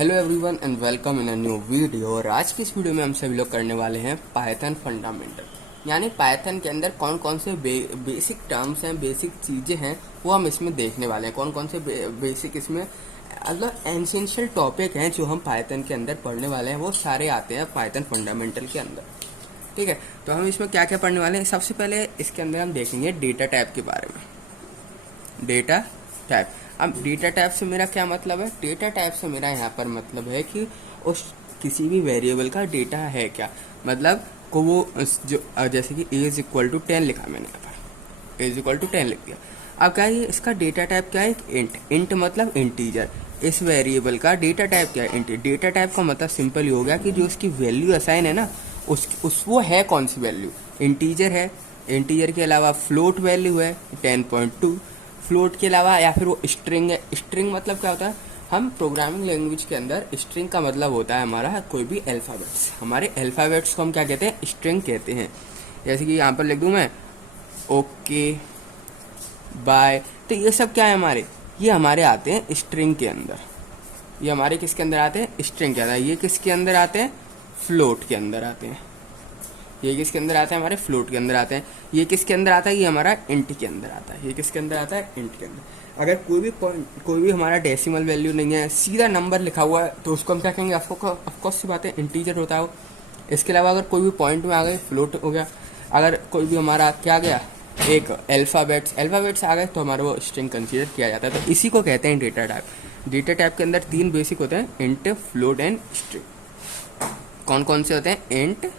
Hello everyone and welcome in a new video. और आज की इस वीडियो में हम सभी लोग करने वाले हैं पाइथन फंडामेंटल, यानी पाइथन के अंदर कौन कौन से बेसिक टर्म्स हैं, बेसिक चीज़ें हैं, वो हम इसमें देखने वाले हैं। कौन कौन से बेसिक इसमें मतलब एसेंशियल टॉपिक हैं जो हम पाइथन के अंदर पढ़ने वाले हैं, वो सारे आते हैं पाइथन फंडामेंटल के अंदर। ठीक है, तो हम इसमें क्या क्या पढ़ने वाले हैं। सबसे पहले इसके अंदर हम देखेंगे डेटा टाइप के बारे में। डेटा टाइप, अब डेटा टाइप से मेरा क्या मतलब है? डेटा टाइप से मेरा यहाँ पर मतलब है कि उस किसी भी वेरिएबल का डेटा है क्या, मतलब को वो जो जैसे कि a इज इक्वल टू 10 लिखा मैंने यहाँ पर, a इज इक्वल टू 10 लिख दिया। अब क्या है इसका डेटा टाइप क्या है? इंट। इंट मतलब इंटीजर। इस वेरिएबल का डेटा टाइप क्या है? इंट। डेटा टाइप का मतलब सिंपल ही हो गया कि जो उसकी वैल्यू असाइन है ना, उस वो है कौन सी वैल्यू? इंटीजर है। इंटीजर के अलावा फ्लोट वैल्यू है 10.2। फ्लोट के अलावा या फिर वो स्ट्रिंग है। स्ट्रिंग मतलब क्या होता है? हम प्रोग्रामिंग लैंग्वेज के अंदर स्ट्रिंग का मतलब होता है हमारा कोई भी अल्फ़ाबेट्स। हमारे अल्फ़ाबेट्स को हम क्या कहते हैं? स्ट्रिंग कहते हैं। जैसे कि यहाँ पर लिख दूँ मैं ओके बाय, तो ये सब क्या है हमारे? ये हमारे आते हैं स्ट्रिंग के अंदर। ये हमारे किसके अंदर आते हैं? स्ट्रिंग के अंदर। ये किसके अंदर आते हैं? फ्लोट के अंदर आते हैं। ये किसके अंदर आता है? हमारे फ्लोट के अंदर आते हैं। ये किसके अंदर आता है? ये हमारा इंट के अंदर आता है। ये किसके अंदर आता है? इंट के अंदर। अगर कोई भी हमारा डेसिमल वैल्यू नहीं है, सीधा नंबर लिखा हुआ है, तो उसको हम क्या कहेंगे? ऑफकोर्स सी बात है, इंटीजर होता है वो। इसके अलावा अगर कोई भी पॉइंट में आ गए, फ्लोट हो गया। अगर कोई भी हमारा क्या गया, एक अल्फ़ाबेट्स आ गए, तो हमारा वो स्ट्रिंग कंसीडर किया जाता है। तो इसी को कहते हैं डेटा टाइप। डेटा टाइप के अंदर 3 बेसिक होते हैं, इंट, फ्लोट एंड स्ट्रिंग। कौन कौन से होते हैं? इंट,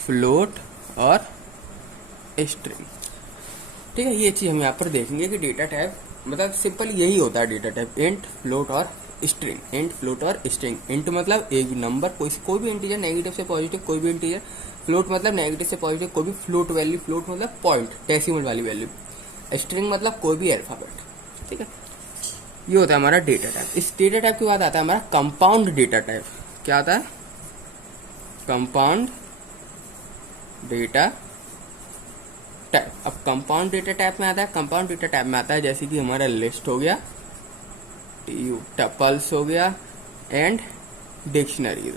फ्लोट और स्ट्रिंग। ठीक है, ये चीज़ हम यहाँ पर देखेंगे कि डेटा टाइप मतलब सिंपल यही होता है डेटा टाइप, इंट, फ्लोट और स्ट्रिंग। इंट, फ्लोट और स्ट्रिंग। इंट मतलब एक नंबर, कोई भी इंटीजर, नेगेटिव से पॉजिटिव कोई भी इंटीजर। फ्लोट मतलब नेगेटिव से पॉजिटिव कोई भी फ्लोट वैल्यू। फ्लोट मतलब पॉइंट, डेसिमल वाली वैल्यू। स्ट्रिंग मतलब कोई भी अल्फ़ाबेट। ठीक है, ये होता है हमारा डेटा टाइप। इस डेटा टाइप के बाद आता है हमारा कंपाउंड डेटा टाइप। क्या आता है? Compound data type. अब कंपाउंड डेटा टाइप में आता है, कंपाउंड डेटा टाइप में आता है जैसे कि हमारा लिस्ट हो गया, टपल्स हो गया एंड डिक्शनरी।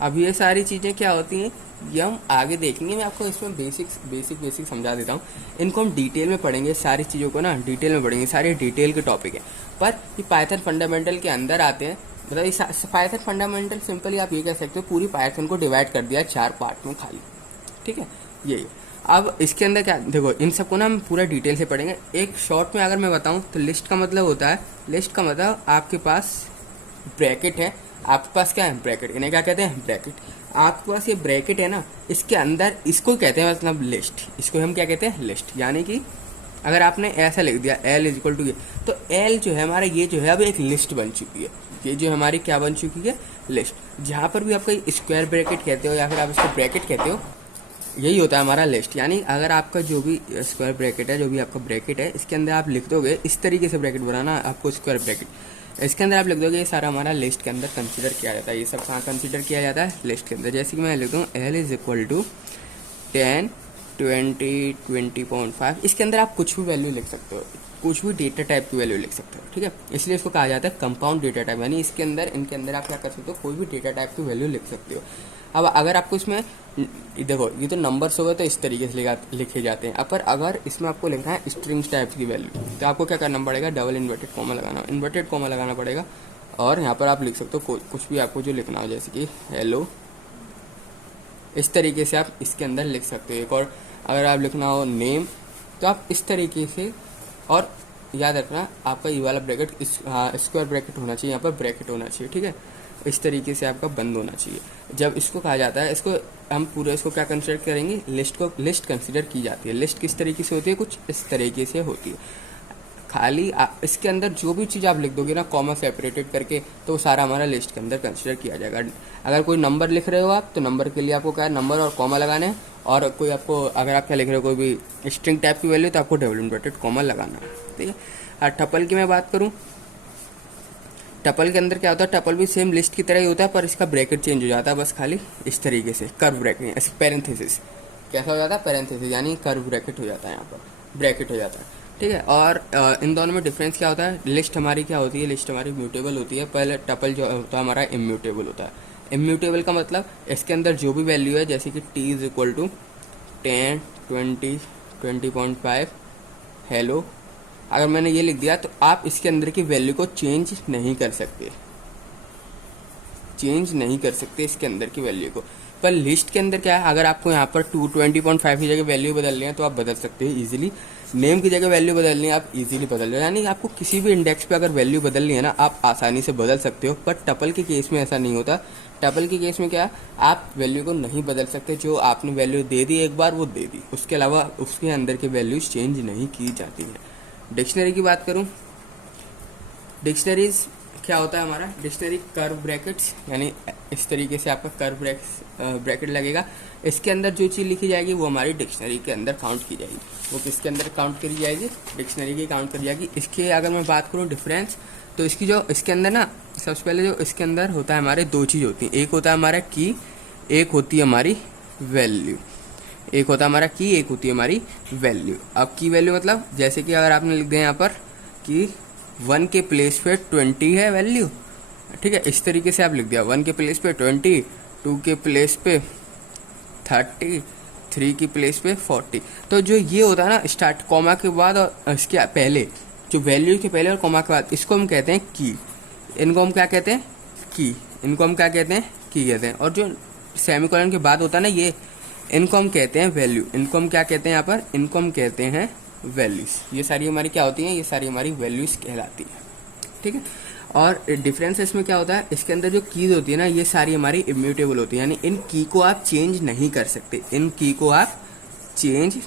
अब ये सारी चीज़ें क्या होती हैं, ये हम आगे देखेंगे। मैं आपको इसमें बेसिक समझा देता हूँ। इनको हम डिटेल में पढ़ेंगे, सारी चीज़ों को ना डिटेल में पढ़ेंगे, सारे डिटेल के टॉपिक है। पर ये पाइथन फंडामेंटल के अंदर आते हैं। मतलब इस पाइथन फंडामेंटल सिंपली आप ये कह सकते हो, पूरी पाइथन को डिवाइड कर दिया 4 पार्ट में खाली। ठीक है, यही। अब इसके अंदर क्या, देखो इन सबको ना हम पूरा डिटेल से पढ़ेंगे। एक शॉर्ट में अगर मैं बताऊं तो लिस्ट का मतलब होता है, लिस्ट का मतलब आपके पास ब्रैकेट है। आपके पास क्या है? ब्रैकेट। इन्हें क्या कहते हैं? ब्रैकेट। आपके पास ये ब्रैकेट है ना, इसके अंदर इसको कहते हैं मतलब लिस्ट। इसको हम क्या कहते हैं? लिस्ट। यानी कि अगर आपने ऐसा लिख दिया एल इज इक्वल टू ये, तो एल जो है हमारा, ये जो है अब एक लिस्ट बन चुकी है। ये जो हमारी क्या बन चुकी है? लिस्ट। जहाँ पर भी आपका स्क्वायर ब्रैकेट कहते हो या फिर आप इसको ब्रैकेट कहते हो, यही होता है हमारा लिस्ट। यानी अगर आपका जो भी स्क्वायर ब्रैकेट है, जो भी आपका ब्रैकेट है, इसके अंदर आप लिख दोगे, इस तरीके से ब्रैकेट बनाना आपको स्क्वायर ब्रैकेट, इसके अंदर आप लिख दोगे, ये सारा हमारा लिस्ट के अंदर कंसीडर किया जाता है। ये सब कहाँ कंसीडर किया जाता है? लिस्ट के अंदर। जैसे कि मैं लिख दूँ एल इज इक्वल टू 10, 20, 20.5। इसके अंदर आप कुछ भी वैल्यू लिख सकते हो, कुछ भी डेटा टाइप की वैल्यू लिख सकते हो। ठीक है, इसलिए इसको कहा जाता है कंपाउंड डेटा टाइप। यानी इसके अंदर, इनके अंदर आप क्या कर सकते हो? कोई भी डेटा टाइप की वैल्यू लिख सकते हो। अब अगर आपको इसमें देखो, ये तो नंबर्स हो गए, तो इस तरीके से लिखे जाते हैं। पर अगर इसमें आपको लिखना है स्ट्रिंग्स टाइप की वैल्यू, तो आपको क्या करना पड़ेगा? डबल इन्वर्टेड कॉमा लगाना पड़ेगा। और यहाँ पर आप लिख सकते हो कुछ भी आपको जो लिखना हो, जैसे कि हेलो, इस तरीके से आप इसके अंदर लिख सकते हो। एक और अगर आप लिखना हो नेम, तो आप इस तरीके से। और याद रखना आपका ये वाला ब्रैकेट स्क्वायर ब्रैकेट होना चाहिए, यहाँ पर ब्रैकेट होना चाहिए। ठीक है, इस तरीके से आपका बंद होना चाहिए। जब इसको कहा जाता है, इसको हम पूरे इसको क्या कंसिडर करेंगे? लिस्ट को लिस्ट कंसिडर की जाती है। लिस्ट किस तरीके से होती है? कुछ इस तरीके से होती है। खाली इसके अंदर जो भी चीज़ आप लिख दोगे ना कॉमा सेपरेटेड करके, तो वो सारा हमारा लिस्ट के अंदर कंसिडर किया जाएगा। अगर कोई नंबर लिख रहे हो आप, तो नंबर के लिए आपको क्या है? नंबर और कॉमा लगाना है। और कोई आपको, अगर आप क्या लिख रहे हो, कोई भी स्ट्रिंग टाइप की वैल्यू, तो आपको डबल इन्वर्टेड कॉमा लगाना है। ठीक है। और टपल की मैं बात करूँ, टपल के अंदर क्या होता है? टपल भी सेम लिस्ट की तरह ही होता है, पर इसका ब्रैकेट चेंज हो जाता है बस खाली इस तरीके से, कर्व ब्रैकेट, पैरेंथेसिस। कैसा हो जाता है? पैरेंथेसिस, यानी कर्व ब्रैकेट हो जाता है, यहाँ पर ब्रैकेट हो जाता है। ठीक है। और इन दोनों में डिफरेंस क्या होता है, लिस्ट हमारी क्या होती है, लिस्ट हमारी म्यूटेबल होती है, पहले टपल जो होता है हमारा इम्यूटेबल होता है। इम्यूटेबल का मतलब इसके अंदर जो भी वैल्यू है, जैसे कि t is equal to 10, 20, 20.5 hello, अगर मैंने ये लिख दिया तो आप इसके अंदर की वैल्यू को चेंज नहीं कर सकते, चेंज नहीं कर सकते इसके अंदर की वैल्यू को। पर लिस्ट के अंदर क्या है, अगर आपको यहाँ पर 20.5 की जगह वैल्यू बदलनी है तो आप बदल सकते हैं इजीली। नेम की जगह वैल्यू बदलनी है आप इजीली बदल लो, यानी आपको किसी भी इंडेक्स पे अगर वैल्यू बदलनी है ना आप आसानी से बदल सकते हो। पर टपल के केस में ऐसा नहीं होता। टपल के केस में क्या, आप वैल्यू को नहीं बदल सकते, जो आपने वैल्यू दे दी एक बार वो दे दी, उसके अलावा उसके अंदर की वैल्यूज चेंज नहीं की जाती है। डिक्शनरी की बात करूँ, डिक्शनरीज क्या होता है हमारा, डिक्शनरी कर्व ब्रैकेट्स, यानी इस तरीके से आपका कर्व ब्रैकेट लगेगा, इसके अंदर जो चीज़ लिखी जाएगी वो हमारी डिक्शनरी के अंदर काउंट की जाएगी। वो किसके अंदर काउंट करी जाएगी, डिक्शनरी की काउंट करी जाएगी। इसके अगर मैं बात करूँ डिफरेंस, तो इसकी जो इसके अंदर ना सबसे पहले जो इसके अंदर होता है हमारे दो चीज़ होती हैं, एक होता है हमारा की, एक होती है हमारी वैल्यू। एक होता है हमारा की, एक होती है हमारी वैल्यू। अब की वैल्यू मतलब जैसे कि अगर आपने लिख दिया यहाँ पर कि 1 के प्लेस पे 20 है वैल्यू, ठीक है, इस तरीके से आप लिख दिया 1 के प्लेस पे 20, 2 के प्लेस पे 30, 3 की प्लेस पे 40। तो जो ये होता है ना स्टार्ट कॉमा के बाद और इसके पहले, जो वैल्यू के पहले और कॉमा के बाद, इसको हम कहते हैं की। इनको हम क्या कहते हैं, की। इनको हम क्या कहते हैं, की कहते हैं। और जो सेमीकोलन के बाद होता है ना ये, इनको हम कहते हैं वैल्यू। इनको हम क्या कहते हैं यहाँ पर, इनको हम कहते हैं वैल्यूज। ये सारी हमारी क्या होती हैं, ये सारी हमारी वैल्यूज कहलाती है, ठीक है। और डिफरेंस इसमें क्या होता है, इसके अंदर जो कीज होती है ना ये सारी हमारी इम्यूटेबल होती है, यानी इन की को आप चेंज नहीं कर सकते, इन की को आप चेंज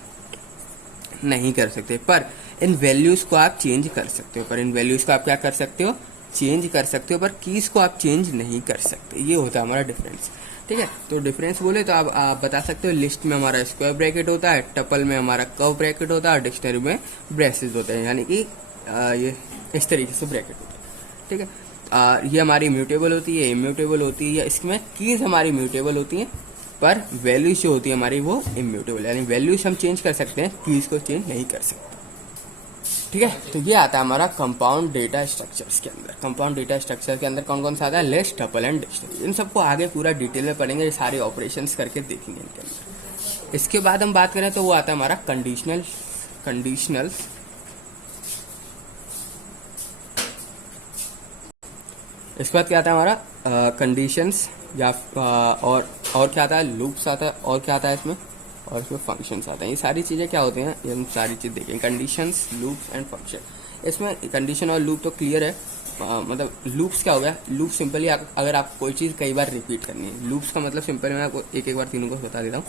नहीं कर सकते। पर इन वैल्यूज को आप चेंज कर सकते हो, पर इन वैल्यूज को आप क्या कर सकते हो, चेंज कर सकते हो, पर कीज को आप चेंज नहीं कर सकते। ये होता है हमारा डिफरेंस, ठीक है। तो डिफरेंस बोले तो आप बता सकते हो, लिस्ट में हमारा स्क्वायर ब्रैकेट होता है, टपल में हमारा कर्व ब्रैकेट होता है, डिक्शनरी में ब्रेसेस होते हैं, यानी कि ये इस तरीके से ब्रैकेट होता है, ठीक है। ये हमारी म्यूटेबल होती है, इम्यूटेबल होती है, इसमें कीज हमारी म्यूटेबल होती हैं, पर वैल्यूज जो होती है हमारी वो इम्यूटेबल, यानी वैल्यूज हम चेंज कर सकते हैं, कीज को चेंज नहीं कर सकते, ठीक है। तो ये आता है हमारा कंपाउंड डेटा स्ट्रक्चर्स के अंदर। कंपाउंड डेटा स्ट्रक्चर के अंदर कौन कौन सा आता है, लिस्ट, टपल एंड डिक्शनरी। इन सबको आगे पूरा डिटेल में पढ़ेंगे, ये सारे ऑपरेशंस करके देखेंगे इनके अंदर। इसके बाद हम बात करें तो वो आता है हमारा कंडीशनल। इसके बाद क्या आता है हमारा कंडीशंस, या और क्या आता है, लूप्स आता है, और क्या आता है इसमें, और इसमें फंक्शंस आते हैं। ये सारी चीज़ें क्या होती हैं, ये हम सारी चीज़ देखेंगे, कंडीशंस, लूप्स एंड फंक्शन। इसमें कंडीशन और लूप तो क्लियर है, मतलब लूप्स क्या हो गया, लूप सिंपली अगर आप कोई चीज़ कई बार रिपीट करनी है। लूप्स का मतलब सिंपल मैं आपको एक बार तीनों को बता देता हूँ।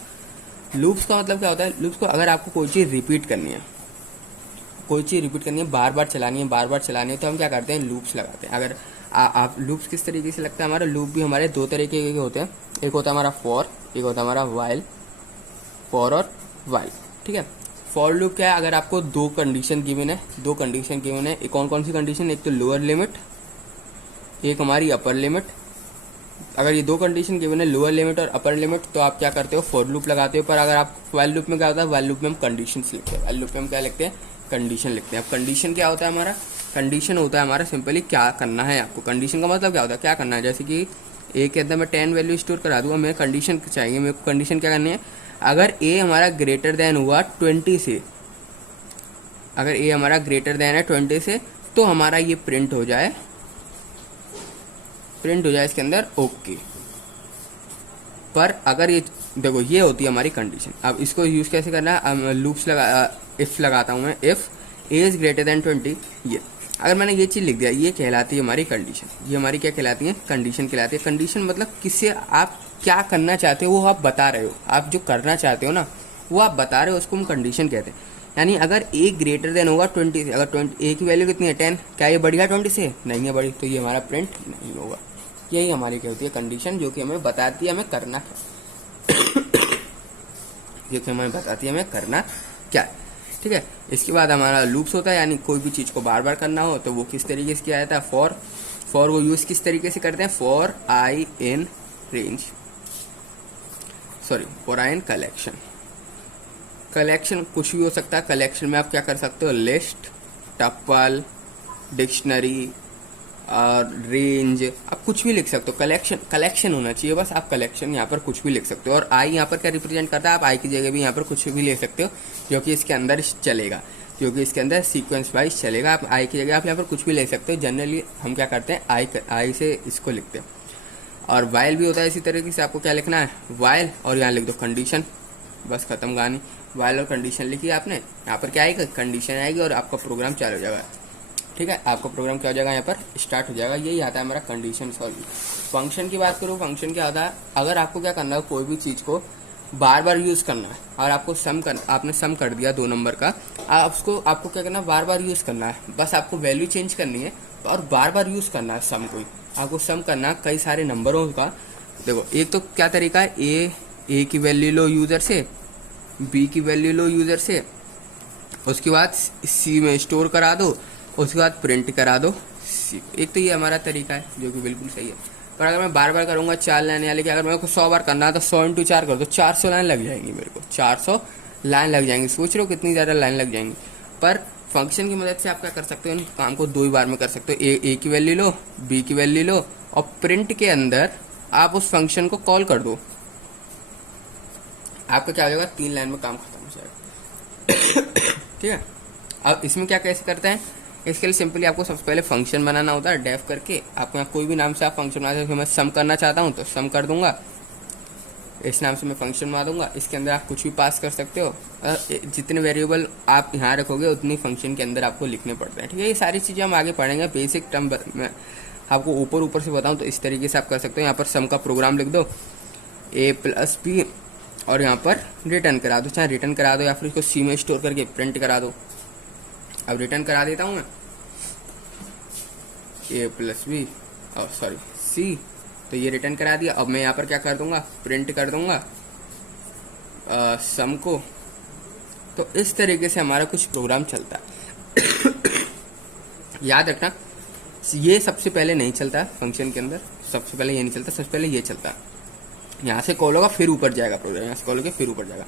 लूप्स का मतलब क्या होता है, लूप्स को अगर आपको कोई चीज़ रिपीट करनी है, कोई चीज़ रिपीट करनी है, बार बार चलानी है, तो हम क्या करते हैं, लूप्स लगाते हैं। अगर आप लूप्स किस तरीके से लगता है, हमारा लूप भी हमारे दो तरीके के होते हैं, एक होता है हमारा फॉर, एक होता है हमारा वाइल, फॉर और वाइल, ठीक है। फॉर लूप क्या है, अगर आपको दो कंडीशन गिवन है, कौन कौन सी कंडीशन, एक तो लोअर लिमिट, एक हमारी अपर लिमिट। अगर ये दो कंडीशन गिवन है, लोअर लिमिट और अपर लिमिट, तो आप क्या करते हो, फॉर लूप लगाते हो। पर अगर आप वाइल लूप में क्या होता है, वाइल लूप में हम कंडीशन लिखते हैं, वाइल लूप में हम क्या लिखते हैं, कंडीशन लिखते हैं। अब कंडीशन क्या होता है हमारा, कंडीशन होता है हमारा सिंपली क्या करना है आपको। कंडीशन का मतलब क्या होता है, क्या करना है, जैसे कि ए के अंदर मैं 10 वैल्यू स्टोर करा दूंगा, मेरे कंडीशन चाहिए, मेरे को कंडीशन क्या करनी है, अगर ए हमारा ग्रेटर देन हुआ 20 से, अगर ए हमारा ग्रेटर देन है 20 से, तो हमारा ये प्रिंट हो जाए इसके अंदर ओके। पर अगर ये देखो, ये होती है हमारी कंडीशन। अब इसको यूज कैसे करना है, लूप्स इफ लगाता हूं मैं, if A is greater than 20, ये अगर मैंने ये चीज लिख दिया, ये कहलाती है हमारी कंडीशन। ये हमारी क्या कहलाती है, कंडीशन कहलाती है। कंडीशन मतलब किससे आप क्या करना चाहते हो वो आप बता रहे हो, आप जो करना चाहते हो ना वो आप बता रहे हो, उसको हम कंडीशन कहते हैं। यानी अगर ए ग्रेटर देन होगा 20 से, अगर ए की वैल्यू कितनी है 10, क्या ये बढ़ी है 20 से, नहीं है बढ़ी, तो ये हमारा प्रिंट नहीं होगा। यही हमारी क्या होती है, कंडीशन, जो कि हमें बताती है हमें करना जो कि हमें बताती है हमें करना क्या है, ठीक है। इसके बाद हमारा लूप्स होता है, यानी कोई भी चीज़ को बार बार करना हो तो वो किस तरीके से किया जाता है, फॉर वो यूज़ किस तरीके से करते हैं, for I in collection, collection कुछ भी हो सकता है। कलेक्शन में आप क्या कर सकते हो, लिस्ट, टपल, डिक्शनरी और रेंज, आप कुछ भी लिख सकते हो। कलेक्शन होना चाहिए बस, आप कलेक्शन यहाँ पर कुछ भी लिख सकते हो। और आई यहाँ पर क्या रिप्रेजेंट करता है, आप आई की जगह भी यहाँ पर कुछ भी ले सकते हो जो कि इसके अंदर चलेगा, जो कि इसके अंदर सीक्वेंस वाइज चलेगा। आप आई की जगह आप यहाँ पर कुछ भी ले सकते हो। जनरली हम क्या करते हैं, आई से इसको लिखते हैं। और वाइल भी होता है इसी तरीके से, आपको क्या लिखना है, वाइल, और यहाँ लिख दो कंडीशन, बस खत्म कहानी। वाइल और कंडीशन लिखी आपने, यहाँ पर क्या आएगा, कंडीशन आएगी और आपका प्रोग्राम चालू हो जाएगा। ठीक है, आपका प्रोग्राम क्या हो जाएगा, यहाँ पर स्टार्ट हो जाएगा। यही आता है हमारा कंडीशन सॉल्व। फंक्शन की बात करूँ, फंक्शन क्या होता है, अगर आपको क्या करना है, कोई भी चीज़ को बार बार यूज़ करना है और आपको आपने सम कर दिया 2 नंबर का, आपको क्या करना है, बार बार यूज़ करना है। बस आपको वैल्यू चेंज करनी है और बार बार यूज़ करना है सम को। आपको सम करना कई सारे नंबरों का। देखो, एक तो क्या तरीका है, ए की वैल्यू लो यूज़र से, बी की वैल्यू लो यूज़र से, उसके बाद सी में स्टोर करा दो, उसके बाद प्रिंट करा दो सी। एक तो ये हमारा तरीका है जो कि बिल्कुल सही है। पर अगर मैं बार बार करूँगा 4 लाइन वाले की, अगर मेरे को 100 बार करना है तो 100 × 4 कर दो, 400 लाइन लग जाएंगी मेरे को, 400 लाइन लग जाएंगी। सोच रहे हो कितनी ज़्यादा लाइन लग जाएंगी। पर फंक्शन की मदद से आप क्या कर सकते हो, इन काम को 2 ही बार में कर सकते हो। ए की वैल्यू लो, बी की वैल्यू लो और प्रिंट के अंदर आप उस फंक्शन को कॉल कर दो। आपका क्या हो जाएगा, 3 लाइन में काम खत्म हो जाएगा। ठीक है, अब इसमें क्या कैसे करते हैं, इसके लिए सिंपली आपको सबसे पहले फंक्शन बनाना होता है। डेफ करके आपको यहाँ कोई भी नाम से आप फंक्शन बना सकते हो। मैं सम करना चाहता हूँ तो सम कर दूंगा, इस नाम से मैं फंक्शन बना दूंगा। इसके अंदर आप कुछ भी पास कर सकते हो। जितने वेरिएबल आप यहाँ रखोगे उतनी फंक्शन के अंदर आपको लिखने पड़ते हैं। ठीक है, ये सारी चीज़ें हम आगे पढ़ेंगे। बेसिक टर्म मैं आपको ऊपर से बताऊँ तो इस तरीके से आप कर सकते हो। यहाँ पर सम का प्रोग्राम लिख दो, A+B, और यहाँ पर रिटर्न करा दो। चाहे रिटर्न करा दो या फिर इसको सी में स्टोर करके प्रिंट करा दो। अब रिटर्न करा देता हूँ मैं A+B, और सॉरी C, तो ये रिटर्न करा दिया। अब मैं यहाँ पर क्या कर दूंगा, प्रिंट कर दूंगा सम को। तो इस तरीके से हमारा कुछ प्रोग्राम चलता है। याद रखना, ये सबसे पहले नहीं चलता फंक्शन के अंदर, सबसे पहले ये नहीं चलता, सबसे पहले ये चलता है। यहाँ से कॉल होगा फिर ऊपर जाएगा प्रोग्राम, यहाँ से कॉल होगा फिर ऊपर जाएगा।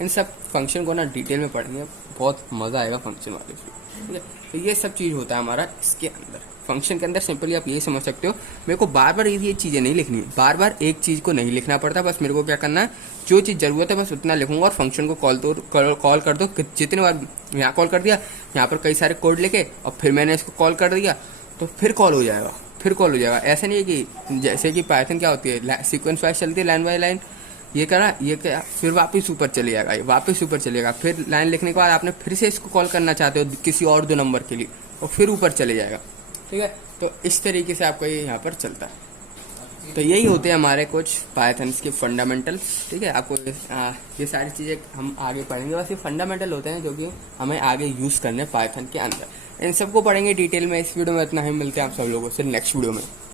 इन सब फंक्शन को ना डिटेल में पढ़ेंगे, बहुत मज़ा आएगा फंक्शन वाले से। ठीक है, तो ये सब चीज़ होता है हमारा इसके अंदर। फंक्शन के अंदर सिंपली आप ये समझ सकते हो, मेरे को बार बार ये चीज़ें नहीं लिखनी है, बार बार एक चीज़ को नहीं लिखना पड़ता। बस मेरे को क्या करना है, जो चीज़ ज़रूरत है बस उतना लिखूंगा और फंक्शन को कॉल कर दो। जितने बार यहाँ कॉल कर दिया, यहाँ पर कई सारे कोड लेके और फिर मैंने इसको कॉल कर दिया तो फिर कॉल हो जाएगा, फिर कॉल हो जाएगा। ऐसा नहीं है कि जैसे कि पाइथन क्या होती है, सीक्वेंस वाइज चलती है, लाइन बाय लाइन। ये करा, ये क्या, फिर वापस ऊपर चले जाएगा, ये वापस ऊपर चलेगा। फिर लाइन लिखने के बाद आपने फिर से इसको कॉल करना चाहते हो किसी और 2 नंबर के लिए, और फिर ऊपर चले जाएगा। ठीक है, तो इस तरीके से आपका ये यहाँ पर चलता है। तो यही होते हैं हमारे कुछ पाइथन के फंडामेंटल्स। ठीक है, आपको ये सारी चीज़ें हम आगे पढ़ेंगे। बस ये फंडामेंटल होते हैं जो कि हमें आगे यूज़ करने पाइथन के अंदर। इन सबको पढ़ेंगे डिटेल में इस वीडियो में। इतना ही, मिलते हैं आप सब लोगों से नेक्स्ट वीडियो में।